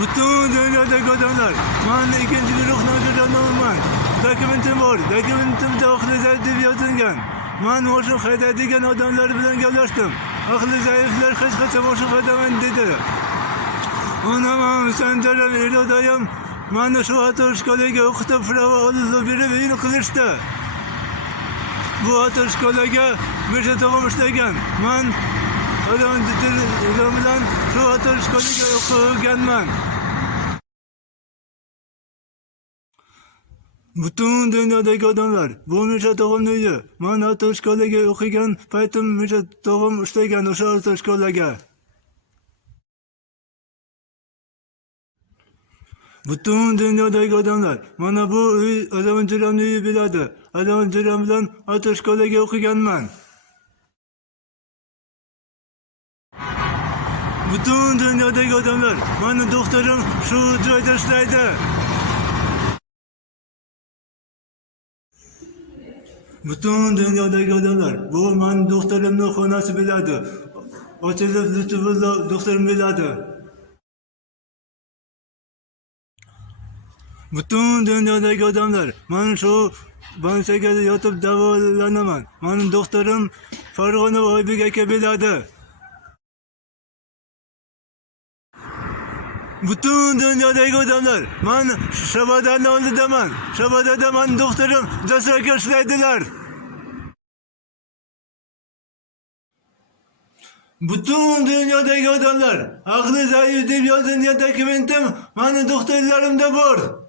Bütün dünyadaki adamlar, ben ikinci bir ruhnancıdan dokumentim var, dokumentimde aklı zayıf yazılgan. Ben hoşu kaydedigen adamlar bilen geliştim. Aklı zayıflar hiç hoşu kaydemen dedi. Ona sen derim iradayım. Ben şu atış kolege okutup frava alılı biri beni kılıçtı. Bu atış kolege bir şey tokamıştayken. Ben adam bilen şu atış kolege okugenmen. Bütün dünyadaki adamlar bu müjde tohumluydu. Ben atış kolege okuyan paytım müjde tohum işteyken o atış kolege. Bütün dünyadaki adamlar bana bu adamın cüramlıyı biladi. Adamın cüramından atış kolege okuyan ben. Bütün dünyadaki adamlar bana doktorum şu joyda işleydi. Bütün dünyadaki adamlar bu ben doktorumun konası biladi. Açılıp lütfullah doktorum biladi. Bütün dünyadaki adamlar ben şekilde yatıp davalanamam. Benim doktorum Faruk'un Aybük'e biladi. Bütün dünyadaki adamlar ben Şabadan'da oldu demem. Şabadan'da benim doktorum cesur gösterdiler. Bütün dünyadaki adamlar aklı zayıf deyip yazın ya dokumentim benim doktorlarımda var.